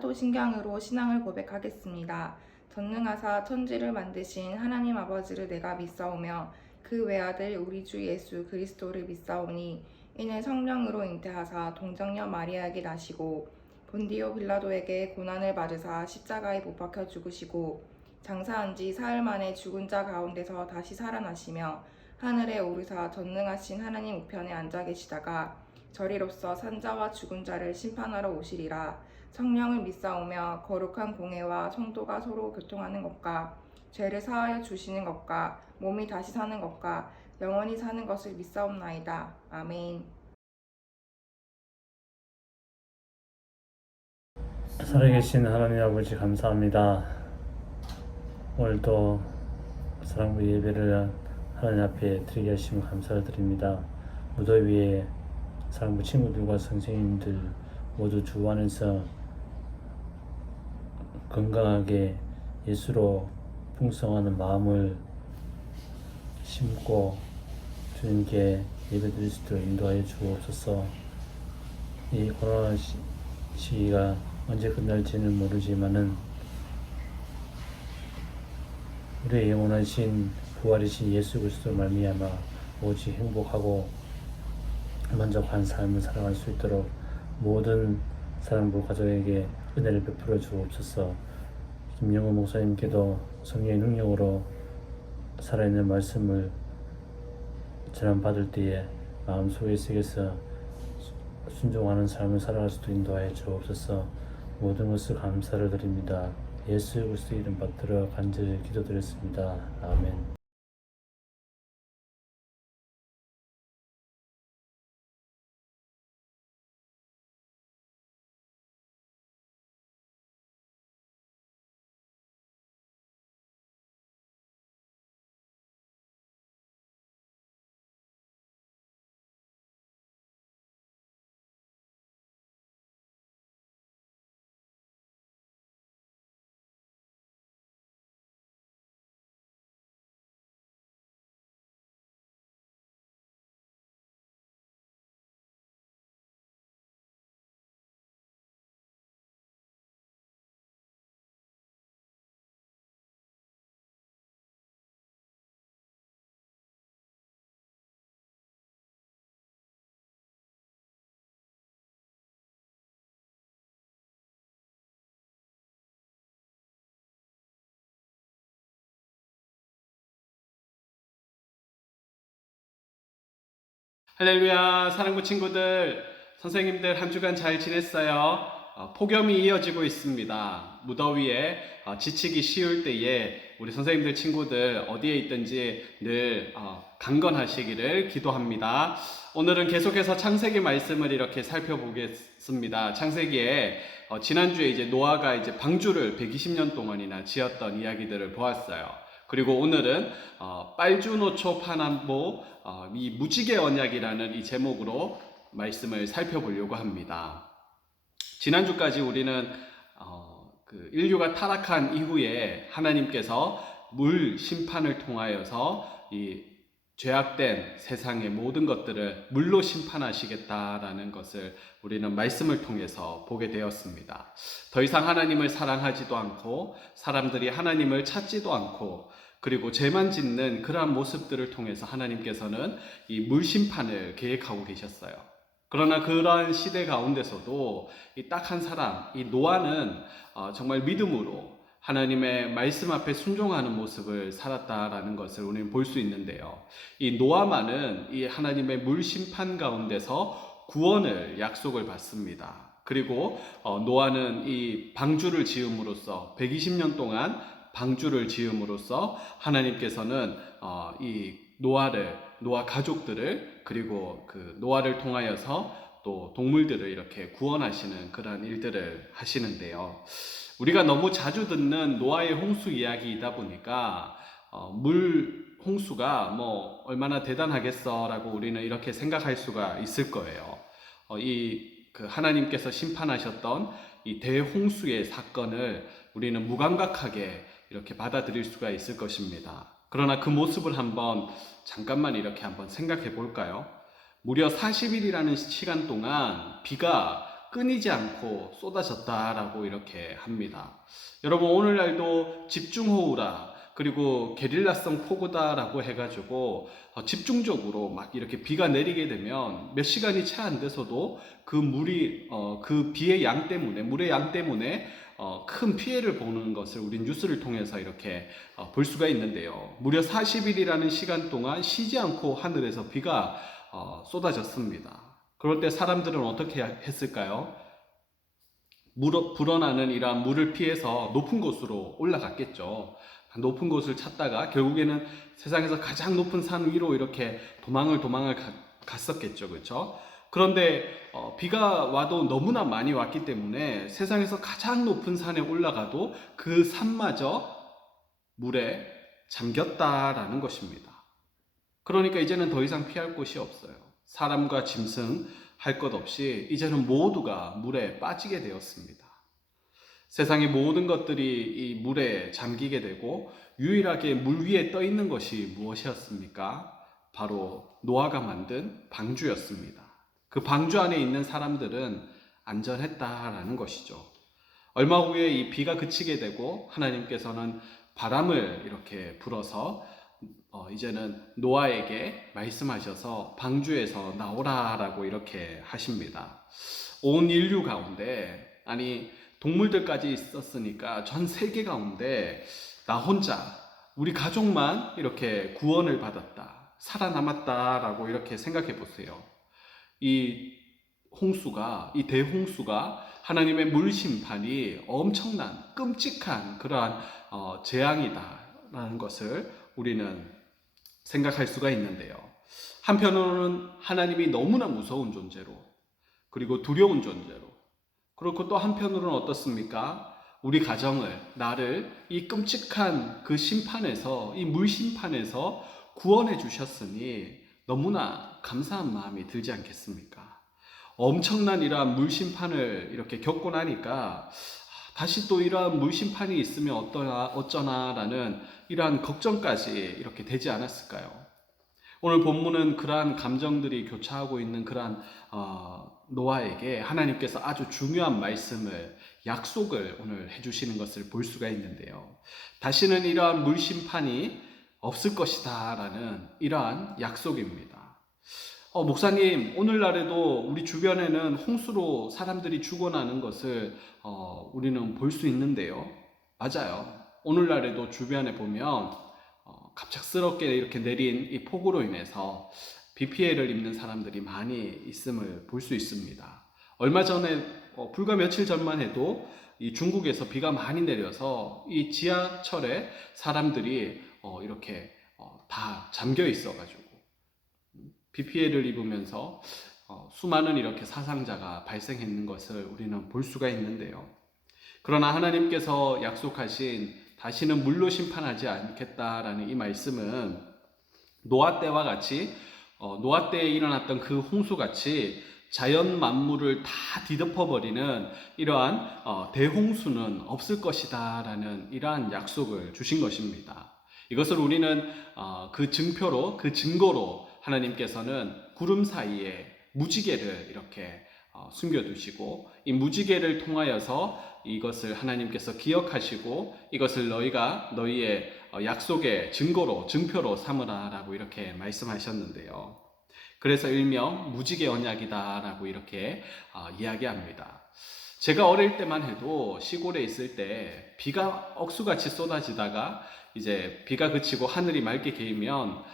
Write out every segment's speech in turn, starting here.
사도신경으로 신앙을 고백하겠습니다. 전능하사 천지를 만드신 하나님 아버지를 내가 믿사오며 그 외아들 우리 주 예수 그리스도를 믿사오니 이는 성령으로 잉태하사 동정녀 마리아에게 나시고 본디오 빌라도에게 고난을 받으사 십자가에 못 박혀 죽으시고 장사한 지 사흘 만에 죽은 자 가운데서 다시 살아나시며 하늘에 오르사 전능하신 하나님 우편에 앉아 계시다가 저리로서 산자와 죽은 자를 심판하러 오시리라. 성령을 믿사오며 거룩한 공회와 성도가 서로 교통하는 것과 죄를 사하여 주시는 것과 몸이 다시 사는 것과 영원히 사는 것을 믿사옵나이다. 아멘. 살아계신 하나님 아버지 감사합니다. 오늘도 사랑부 예배를 하나님 앞에 드리게 하시면 감사를 드립니다. 무더위에 사랑부 친구들과 선생님들 모두 주 안에서 건강하게 예수로 풍성하는 마음을 심고 주님께 예배드릴 수 있도록 인도하여 주옵소서. 이 코로나 시기가 언제 끝날지는 모르지만은 우리의 영원하신 부활이신 예수 그리스도 말미암아 오직 행복하고 만족한 삶을 살아갈 수 있도록 모든 사랑부 가족에게 은혜를 베풀어 주옵소서. 김영호 목사님께도 성령의 능력으로 살아있는 말씀을 전함받을 때에 마음속에 새겨서 순종하는 삶을 살아갈 수도 인도하여 주옵소서. 모든 것을 감사를 드립니다. 예수 그리스도 이름 받들어 간절히 기도드렸습니다. 아멘. 할렐루야. 사랑부 친구들, 선생님들 한 주간 잘 지냈어요? 폭염이 이어지고 있습니다. 무더위에 지치기 쉬울 때에 우리 선생님들 친구들 어디에 있든지 늘 강건하시기를 기도합니다. 오늘은 계속해서 창세기 말씀을 이렇게 살펴보겠습니다. 창세기에 지난주에 이제 노아가 이제 방주를 120년 동안이나 지었던 이야기들을 보았어요. 그리고 오늘은 빨주노초 파남보 이 무지개 언약이라는 이 제목으로 말씀을 살펴보려고 합니다. 지난주까지 우리는 인류가 타락한 이후에 하나님께서 물 심판을 통하여서 이 죄악된 세상의 모든 것들을 물로 심판하시겠다라는 것을 우리는 말씀을 통해서 보게 되었습니다. 더 이상 하나님을 사랑하지도 않고 사람들이 하나님을 찾지도 않고 그리고 죄만 짓는 그러한 모습들을 통해서 하나님께서는 이 물심판을 계획하고 계셨어요. 그러나 그러한 시대 가운데서도 이 딱 한 사람, 이 노아는 정말 믿음으로 하나님의 말씀 앞에 순종하는 모습을 살았다라는 것을 우리는 볼 수 있는데요. 이 노아만은 이 하나님의 물심판 가운데서 구원을 약속을 받습니다. 그리고 노아는 이 방주를 지음으로써 120년 동안 방주를 지음으로써 하나님께서는 이 노아 가족들을 그리고 그 노아를 통하여서 또 동물들을 이렇게 구원하시는 그런 일들을 하시는데요. 우리가 너무 자주 듣는 노아의 홍수 이야기이다 보니까 물 홍수가 뭐 얼마나 대단하겠어라고 우리는 이렇게 생각할 수가 있을 거예요. 그 하나님께서 심판하셨던 이 대홍수의 사건을 우리는 무감각하게 이렇게 받아들일 수가 있을 것입니다. 그러나 그 모습을 잠깐만 이렇게 한번 생각해 볼까요? 무려 40일이라는 시간 동안 비가 끊이지 않고 쏟아졌다라고 이렇게 합니다. 여러분, 오늘날도 집중호우라 그리고 게릴라성 폭우다라고 해가지고 집중적으로 막 이렇게 비가 내리게 되면 몇 시간이 채 안 돼서도 그 물이 그 비의 양 때문에, 물의 양 때문에 큰 피해를 보는 것을 우리 뉴스를 통해서 이렇게 볼 수가 있는데요. 무려 40일이라는 시간 동안 쉬지 않고 하늘에서 비가 쏟아졌습니다. 그럴 때 사람들은 어떻게 했을까요? 불어나는 이러한 물을 피해서 높은 곳으로 올라갔겠죠. 높은 곳을 찾다가 결국에는 세상에서 가장 높은 산 위로 이렇게 도망을 갔었겠죠. 그렇죠? 그런데 비가 와도 너무나 많이 왔기 때문에 세상에서 가장 높은 산에 올라가도 그 산마저 물에 잠겼다라는 것입니다. 그러니까 이제는 더 이상 피할 곳이 없어요. 사람과 짐승 할 것 없이 이제는 모두가 물에 빠지게 되었습니다. 세상의 모든 것들이 이 물에 잠기게 되고 유일하게 물 위에 떠 있는 것이 무엇이었습니까? 바로 노아가 만든 방주였습니다. 그 방주 안에 있는 사람들은 안전했다라는 것이죠. 얼마 후에 이 비가 그치게 되고 하나님께서는 바람을 이렇게 불어서 이제는 노아에게 말씀하셔서 방주에서 나오라라고 이렇게 하십니다. 온 인류 가운데, 아니 동물들까지 있었으니까 전 세계 가운데 나 혼자, 우리 가족만 이렇게 구원을 받았다, 살아남았다라고 이렇게 생각해 보세요. 이 대홍수가 하나님의 물심판이 엄청난 끔찍한 그러한 재앙이다라는 것을 우리는 생각할 수가 있는데요. 한편으로는 하나님이 너무나 무서운 존재로, 그리고 두려운 존재로, 그렇고 또 한편으로는 어떻습니까? 우리 가정을, 나를 이 끔찍한 그 심판에서, 이 물심판에서 구원해 주셨으니 너무나 감사한 마음이 들지 않겠습니까? 엄청난 이러한 물심판을 이렇게 겪고 나니까 다시 또 이러한 물심판이 있으면 어쩌나라는 이러한 걱정까지 이렇게 되지 않았을까요? 오늘 본문은 그러한 감정들이 교차하고 있는 그러한 노아에게 하나님께서 아주 중요한 말씀을, 약속을 오늘 해주시는 것을 볼 수가 있는데요. 다시는 이러한 물심판이 없을 것이다 라는 이러한 약속입니다. 목사님, 오늘날에도 우리 주변에는 홍수로 사람들이 죽어나는 것을 우리는 볼 수 있는데요. 맞아요. 오늘날에도 주변에 보면 갑작스럽게 이렇게 내린 이 폭우로 인해서 비 피해를 입는 사람들이 많이 있음을 볼 수 있습니다. 얼마 전에 불과 며칠 전만 해도 이 중국에서 비가 많이 내려서 이 지하철에 사람들이 이렇게 다 잠겨 있어가지고 비 피해를 입으면서 수많은 이렇게 사상자가 발생했는 것을 우리는 볼 수가 있는데요. 그러나 하나님께서 약속하신 다시는 물로 심판하지 않겠다라는 이 말씀은 노아 때와 같이 노아 때에 일어났던 그 홍수같이 자연 만물을 다 뒤덮어버리는 이러한 대홍수는 없을 것이다 라는 이러한 약속을 주신 것입니다. 이것을 우리는 그 증표로, 그 증거로 하나님께서는 구름 사이에 무지개를 이렇게 숨겨두시고 이 무지개를 통하여서 이것을 하나님께서 기억하시고 이것을 너희의 약속의 증거로, 증표로 삼으라 라고 이렇게 말씀하셨는데요. 그래서 일명 무지개 언약이다 라고 이렇게 이야기합니다. 제가 어릴 때만 해도 시골에 있을 때 비가 억수같이 쏟아지다가 이제 비가 그치고 하늘이 맑게 개이면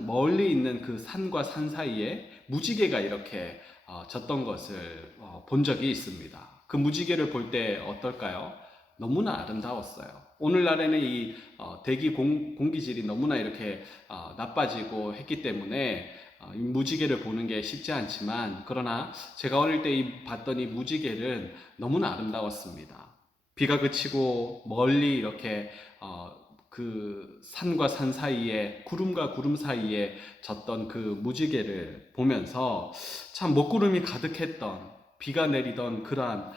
멀리 있는 그 산과 산 사이에 무지개가 이렇게 졌던 것을 본 적이 있습니다. 그 무지개를 볼 때 어떨까요? 너무나 아름다웠어요. 오늘날에는 이 대기 공기질이 너무나 이렇게 나빠지고 했기 때문에 이 무지개를 보는 게 쉽지 않지만, 그러나 제가 어릴 때 봤던 이 무지개는 너무나 아름다웠습니다. 비가 그치고 멀리 이렇게 그 산과 산 사이에, 구름과 구름 사이에 졌던 그 무지개를 보면서 참 먹구름이 가득했던, 비가 내리던 그러한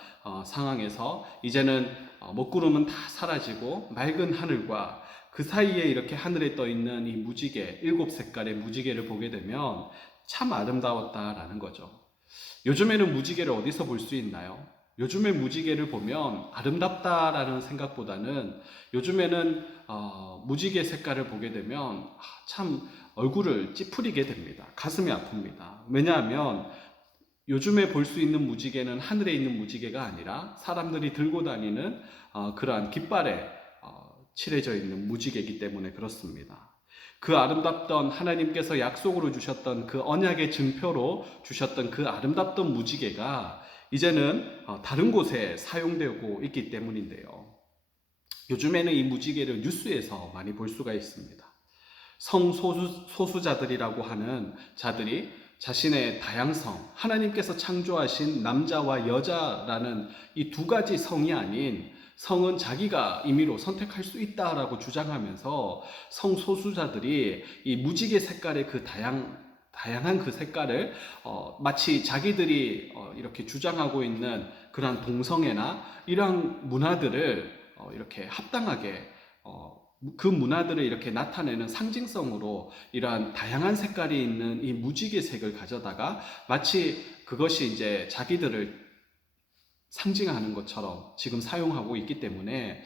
상황에서 이제는 먹구름은 다 사라지고 맑은 하늘과 그 사이에 이렇게 하늘에 떠 있는 이 무지개, 7색깔의 무지개를 보게 되면 참 아름다웠다라는 거죠. 요즘에는 무지개를 어디서 볼 수 있나요? 요즘에 무지개를 보면 아름답다라는 생각보다는 요즘에는 무지개 색깔을 보게 되면 참 얼굴을 찌푸리게 됩니다. 가슴이 아픕니다. 왜냐하면 요즘에 볼 수 있는 무지개는 하늘에 있는 무지개가 아니라 사람들이 들고 다니는 그러한 깃발에 칠해져 있는 무지개이기 때문에 그렇습니다. 그 아름답던 하나님께서 약속으로 주셨던 그 언약의 증표로 주셨던 그 아름답던 무지개가 이제는 다른 곳에 사용되고 있기 때문인데요. 요즘에는 이 무지개를 뉴스에서 많이 볼 수가 있습니다. 성소수자들이라고 하는 자들이 자신의 다양성, 하나님께서 창조하신 남자와 여자라는 이 두 가지 성이 아닌 성은 자기가 임의로 선택할 수 있다라고 주장하면서 성소수자들이 이 무지개 색깔의 그 다양한 그 색깔을 마치 자기들이 이렇게 주장하고 있는 그러한 동성애나 이러한 문화들을 이렇게 합당하게 그 문화들을 이렇게 나타내는 상징성으로 이러한 다양한 색깔이 있는 이 무지개색을 가져다가 마치 그것이 이제 자기들을 상징하는 것처럼 지금 사용하고 있기 때문에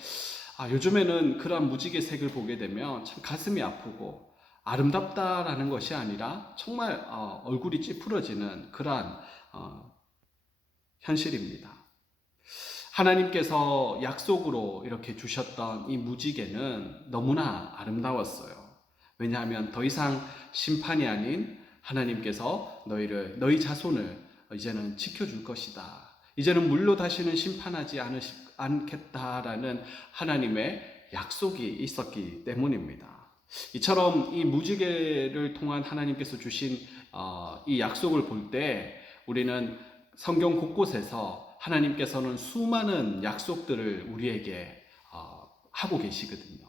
요즘에는 그러한 무지개색을 보게 되면 참 가슴이 아프고 아름답다라는 것이 아니라 정말 얼굴이 찌푸러지는 그러한 현실입니다. 하나님께서 약속으로 이렇게 주셨던 이 무지개는 너무나 아름다웠어요. 왜냐하면 더 이상 심판이 아닌 하나님께서 너희 자손을 이제는 지켜줄 것이다. 이제는 물로 다시는 심판하지 않겠다라는 하나님의 약속이 있었기 때문입니다. 이처럼 이 무지개를 통한 하나님께서 주신 이 약속을 볼 때 우리는 성경 곳곳에서 하나님께서는 수많은 약속들을 우리에게 하고 계시거든요.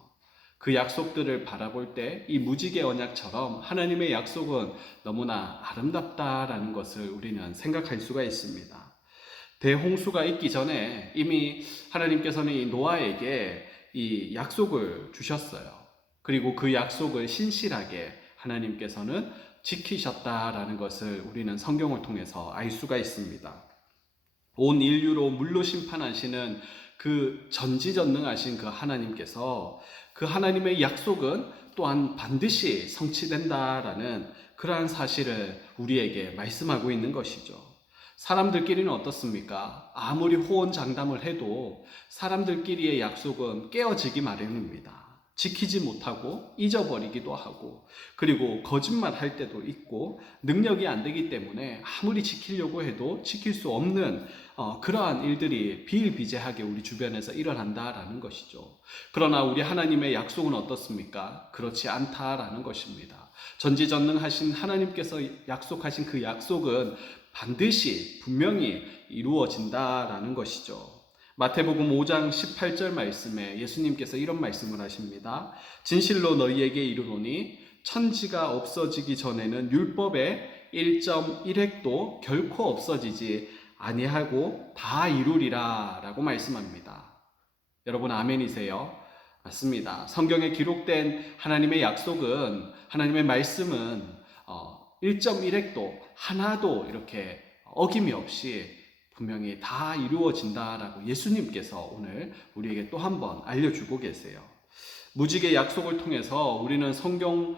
그 약속들을 바라볼 때 이 무지개 언약처럼 하나님의 약속은 너무나 아름답다라는 것을 우리는 생각할 수가 있습니다. 대홍수가 있기 전에 이미 하나님께서는 이 노아에게 이 약속을 주셨어요. 그리고 그 약속을 신실하게 하나님께서는 지키셨다라는 것을 우리는 성경을 통해서 알 수가 있습니다. 온 인류로 물로 심판하시는 그 전지전능하신 그 하나님께서 그 하나님의 약속은 또한 반드시 성취된다라는 그러한 사실을 우리에게 말씀하고 있는 것이죠. 사람들끼리는 어떻습니까? 아무리 호언장담을 해도 사람들끼리의 약속은 깨어지기 마련입니다. 지키지 못하고 잊어버리기도 하고 그리고 거짓말할 때도 있고 능력이 안 되기 때문에 아무리 지키려고 해도 지킬 수 없는 그러한 일들이 비일비재하게 우리 주변에서 일어난다라는 것이죠. 그러나 우리 하나님의 약속은 어떻습니까? 그렇지 않다라는 것입니다. 전지전능하신 하나님께서 약속하신 그 약속은 반드시 분명히 이루어진다라는 것이죠. 마태복음 5장 18절 말씀에 예수님께서 이런 말씀을 하십니다. 진실로 너희에게 이르노니 천지가 없어지기 전에는 율법의 1.1획도 결코 없어지지 아니하고 다 이루리라 라고 말씀합니다. 여러분 아멘이세요? 맞습니다. 성경에 기록된 하나님의 약속은 하나님의 말씀은 1.1획도 하나도 이렇게 어김이 없이 분명히 다 이루어진다라고 예수님께서 오늘 우리에게 또 한 번 알려주고 계세요. 무지개 약속을 통해서 우리는 성경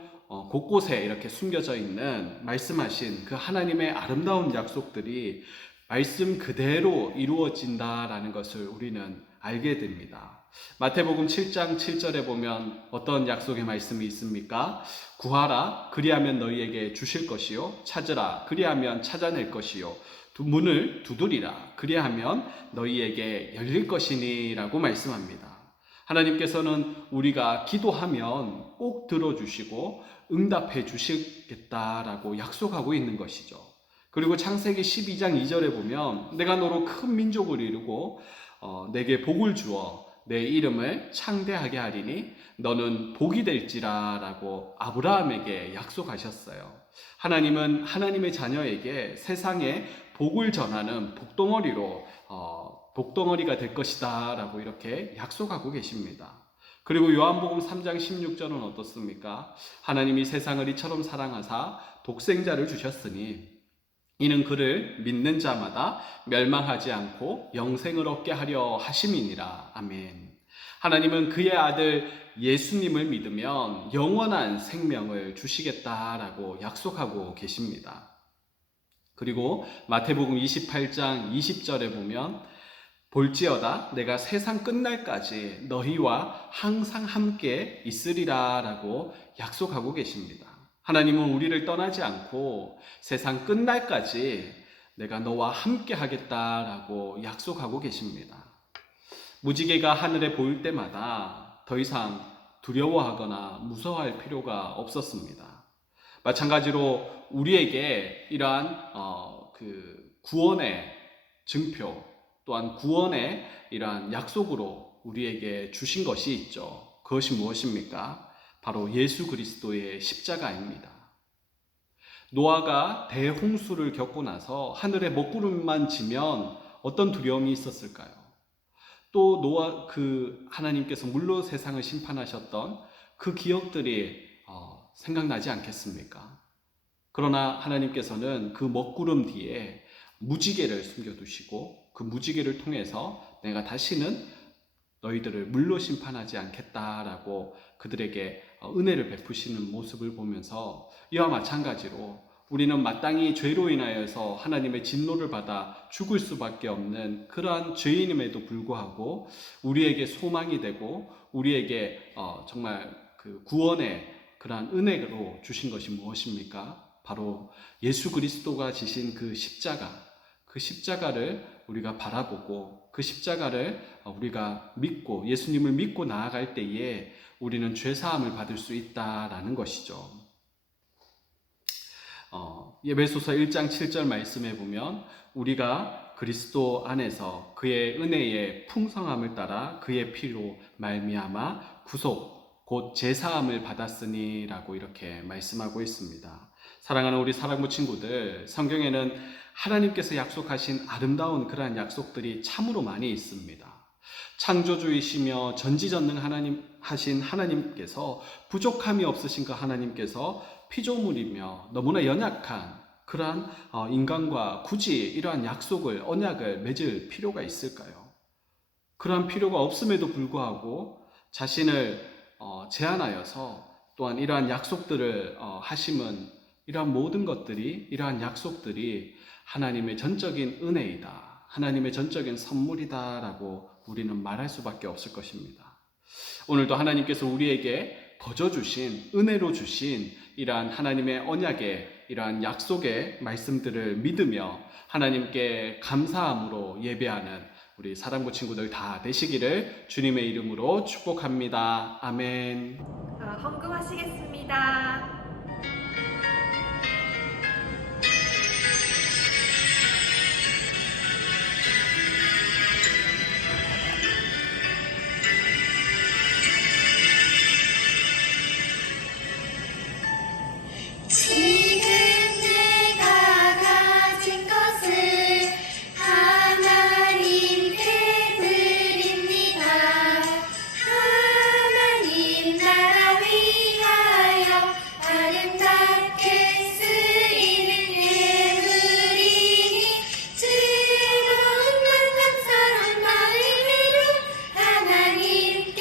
곳곳에 이렇게 숨겨져 있는 말씀하신 그 하나님의 아름다운 약속들이 말씀 그대로 이루어진다라는 것을 우리는 알게 됩니다. 마태복음 7장 7절에 보면 어떤 약속의 말씀이 있습니까? 구하라 그리하면 너희에게 주실 것이요 찾으라 그리하면 찾아낼 것이요 문을 두드리라 그리하면 너희에게 열릴 것이니 라고 말씀합니다. 하나님께서는 우리가 기도하면 꼭 들어주시고 응답해 주시겠다라고 약속하고 있는 것이죠. 그리고 창세기 12장 2절에 보면 내가 너로 큰 민족을 이루고 내게 복을 주어 내 이름을 창대하게 하리니 너는 복이 될지라 라고 아브라함에게 약속하셨어요. 하나님은 하나님의 자녀에게 세상에 복을 전하는 복덩어리가 될 것이다 라고 이렇게 약속하고 계십니다. 그리고 요한복음 3장 16절은 어떻습니까? 하나님이 세상을 이처럼 사랑하사 독생자를 주셨으니 이는 그를 믿는 자마다 멸망하지 않고 영생을 얻게 하려 하심이니라. 아멘. 하나님은 그의 아들 예수님을 믿으면 영원한 생명을 주시겠다라고 약속하고 계십니다. 그리고 마태복음 28장 20절에 보면 볼지어다 내가 세상 끝날까지 너희와 항상 함께 있으리라 라고 약속하고 계십니다. 하나님은 우리를 떠나지 않고 세상 끝날까지 내가 너와 함께 하겠다라고 약속하고 계십니다. 무지개가 하늘에 보일 때마다 더 이상 두려워하거나 무서워할 필요가 없었습니다. 마찬가지로 우리에게 이러한 구원의 증표 또한 구원의 이러한 약속으로 우리에게 주신 것이 있죠. 그것이 무엇입니까? 바로 예수 그리스도의 십자가입니다. 노아가 대홍수를 겪고 나서 하늘에 먹구름만 지면 어떤 두려움이 있었을까요? 또 하나님께서 물로 세상을 심판하셨던 그 기억들이 생각나지 않겠습니까? 그러나 하나님께서는 그 먹구름 뒤에 무지개를 숨겨두시고 그 무지개를 통해서 내가 다시는 너희들을 물로 심판하지 않겠다라고 그들에게 은혜를 베푸시는 모습을 보면서 이와 마찬가지로 우리는 마땅히 죄로 인하여서 하나님의 진노를 받아 죽을 수밖에 없는 그러한 죄인임에도 불구하고 우리에게 소망이 되고 우리에게 정말 그 구원의 그러한 은혜로 주신 것이 무엇입니까? 바로 예수 그리스도가 지신 그 십자가를 우리가 바라보고 그 십자가를 우리가 믿고 예수님을 믿고 나아갈 때에 우리는 죄사함을 받을 수 있다라는 것이죠. 에베소서 1장 7절 말씀에 보면 우리가 그리스도 안에서 그의 은혜의 풍성함을 따라 그의 피로 말미암아 구속 곧 제사함을 받았으니 라고 이렇게 말씀하고 있습니다. 사랑하는 우리 사랑부 친구들, 성경에는 하나님께서 약속하신 아름다운 그러한 약속들이 참으로 많이 있습니다. 창조주이시며 전지전능하신 하나님께서 부족함이 없으신 그 하나님께서 피조물이며 너무나 연약한 그러한 인간과 굳이 이러한 약속을 언약을 맺을 필요가 있을까요? 그러한 필요가 없음에도 불구하고 자신을 제한하여서 또한 이러한 약속들을 하심은 이러한 모든 것들이 이러한 약속들이 하나님의 전적인 은혜이다. 하나님의 전적인 선물이다라고 우리는 말할 수밖에 없을 것입니다. 오늘도 하나님께서 우리에게 거저 주신 은혜로 주신 이러한 하나님의 언약의 이러한 약속의 말씀들을 믿으며 하나님께 감사함으로 예배하는 우리 사랑부 친구들 다 되시기를 주님의 이름으로 축복합니다. 아멘. 헌금하시겠습니다. 지금 내가 가진 것을 하나님께 드립니다. 하나님 나라 위하여 아름답게 쓰이는 예물이니 즐거운 감사한 마음으로 하나님께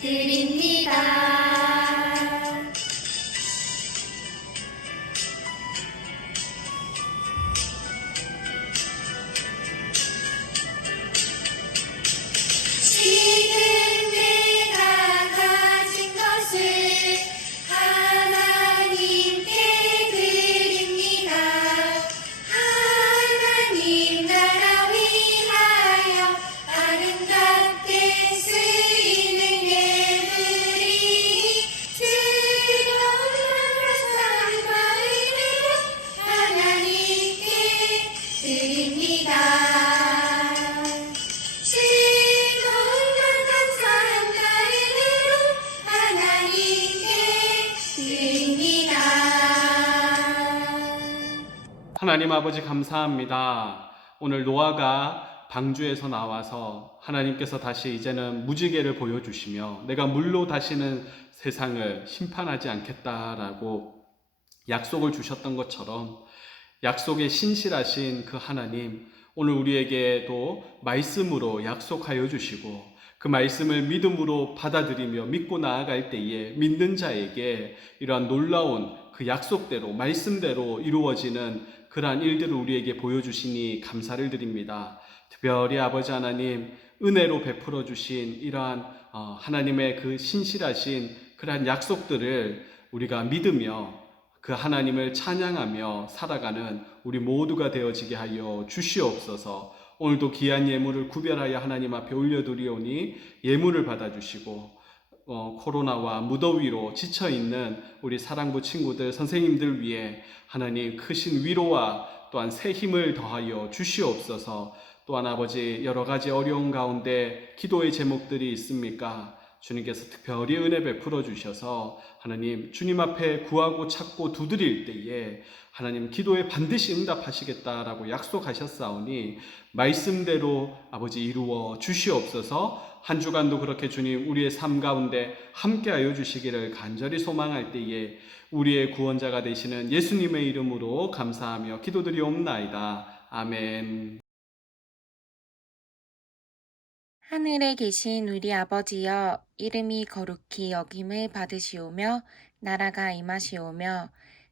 드립니다. 지금 내가 가진 것을 하나님께 드립니다. 하나님 나라 위하여 아름답게 쓰이는 예물이니 즐거운 감사한 마음으로 하나님께 드립니다. 하나님 아버지 감사합니다. 오늘 노아가 방주에서 나와서 하나님께서 다시 이제는 무지개를 보여주시며 내가 물로 다시는 세상을 심판하지 않겠다라고 약속을 주셨던 것처럼 약속에 신실하신 그 하나님, 오늘 우리에게도 말씀으로 약속하여 주시고 그 말씀을 믿음으로 받아들이며 믿고 나아갈 때에 믿는 자에게 이러한 놀라운 그 약속대로 말씀대로 이루어지는 그러한 일들을 우리에게 보여주시니 감사를 드립니다. 특별히 아버지 하나님 은혜로 베풀어 주신 이러한 하나님의 그 신실하신 그러한 약속들을 우리가 믿으며 그 하나님을 찬양하며 살아가는 우리 모두가 되어지게 하여 주시옵소서. 오늘도 귀한 예물을 구별하여 하나님 앞에 올려드리오니 예물을 받아주시고 코로나와 무더위로 지쳐있는 우리 사랑부 친구들, 선생님들 위해 하나님 크신 위로와 또한 새 힘을 더하여 주시옵소서. 또한 아버지 여러 가지 어려운 가운데 기도의 제목들이 있습니까? 주님께서 특별히 은혜 베풀어 주셔서 하나님 주님 앞에 구하고 찾고 두드릴 때에 하나님 기도에 반드시 응답하시겠다라고 약속하셨사오니 말씀대로 아버지 이루어 주시옵소서. 한 주간도 그렇게 주님 우리의 삶 가운데 함께하여 주시기를 간절히 소망할 때에 우리의 구원자가 되시는 예수님의 이름으로 감사하며 기도드리옵나이다. 아멘. 하늘에 계신 우리 아버지여, 이름이 거룩히 여김을 받으시오며, 나라가 임하시오며,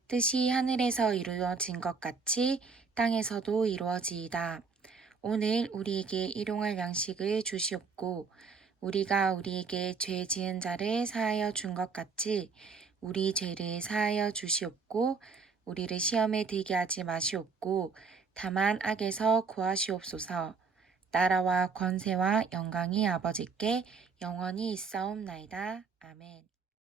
뜻이 하늘에서 이루어진 것 같이 땅에서도 이루어지이다. 오늘 우리에게 일용할 양식을 주시옵고, 우리가 우리에게 죄 지은 자를 사하여 준 것 같이 우리 죄를 사하여 주시옵고, 우리를 시험에 들게 하지 마시옵고, 다만 악에서 구하시옵소서. 나라와 권세와 영광이 아버지께 영원히 있사옵나이다. 아멘.